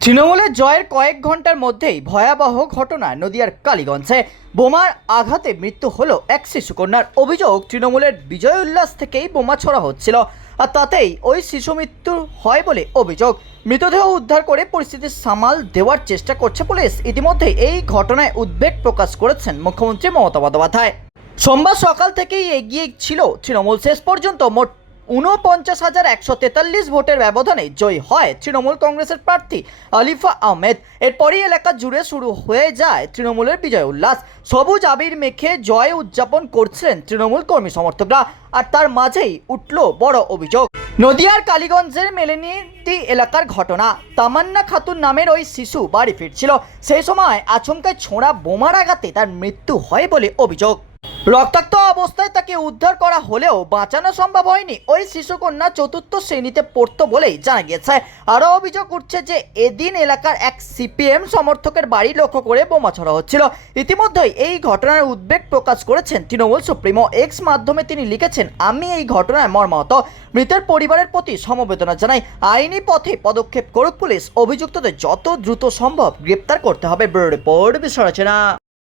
তৃণমূলের জয়ের কয়েক ঘণ্টার মধ্যেই ভয়াবহ ঘটনা নদিয়ার কালীগঞ্জে। বোমার আঘাতে মৃত্যু হলো এক শিশুকন্যার। অভিযোগ, তৃণমূলের বিজয় উল্লাস থেকেই বোমা ছড়া হচ্ছিল। আর তাতেই ওই শিশু মৃত্যু হয় বলে অভিযোগ। মৃতদেহ উদ্ধার করে পরিস্থিতি সামাল দেওয়ার চেষ্টা করছে পুলিশ। ইতিমধ্যে এই ঘটনায় উদ্বেগ প্রকাশ করেছেন মুখ্যমন্ত্রী মমতা বন্দ্যোপাধ্যায়। সোমবার সকাল থেকেই এগিয়ে ছিল তৃণমূল। শেষ পর্যন্ত মোট ঊনপঞ্চাশ হাজার একশো তেতাল্লিশ ভোটের ব্যবধানে জয়ী হয় তৃণমূল কংগ্রেসের প্রার্থী আলিফা আহমেদ। এরপরই এলাকা জুড়ে শুরু হয়ে যায় তৃণমূলের বিজয় উল্লাস। সবুজ আবির মেখে জয় উদযাপন করছিলেন তৃণমূল কর্মী সমর্থকরা আর তার মাঝেই উঠল বড় অভিযোগ। নদিয়ার কালীগঞ্জের মেলেনিটি এলাকার ঘটনা। তামান্না খাতুন নামের ওই শিশু বাড়ি ফিরছিল। সেই সময় আচমকায় ছোঁড়া বোমার আঘাতে তার মৃত্যু হয় বলে অভিযোগ। রক্তাক্ত অবস্থায় তাকে উদ্ধার করা হলেও বাঁচানো সম্ভব হয়নি। ওই শিশুকন্যা চতুর্থ শ্রেণীতে পড়তো বলেই জানা গিয়েছে। আরও অভিযোগ উঠছে যে এদিন এলাকার এক সিপিএম সমর্থকের বাড়ি লক্ষ্য করে বোমা ছড়া হচ্ছিল। ইতিমধ্যেই এই ঘটনার উদ্বেগ প্রকাশ করেছেন তৃণমূল সুপ্রিমো। এক্স মাধ্যমে তিনি লিখেছেন, আমি এই ঘটনায় মর্মাহত। মৃতের পরিবারের প্রতি সমবেদনা জানাই। আইনি পথে পদক্ষেপ করুক পুলিশ। অভিযুক্তদের যত দ্রুত সম্ভব গ্রেপ্তার করতে হবে। Bureau report, বিশ্বরচনা।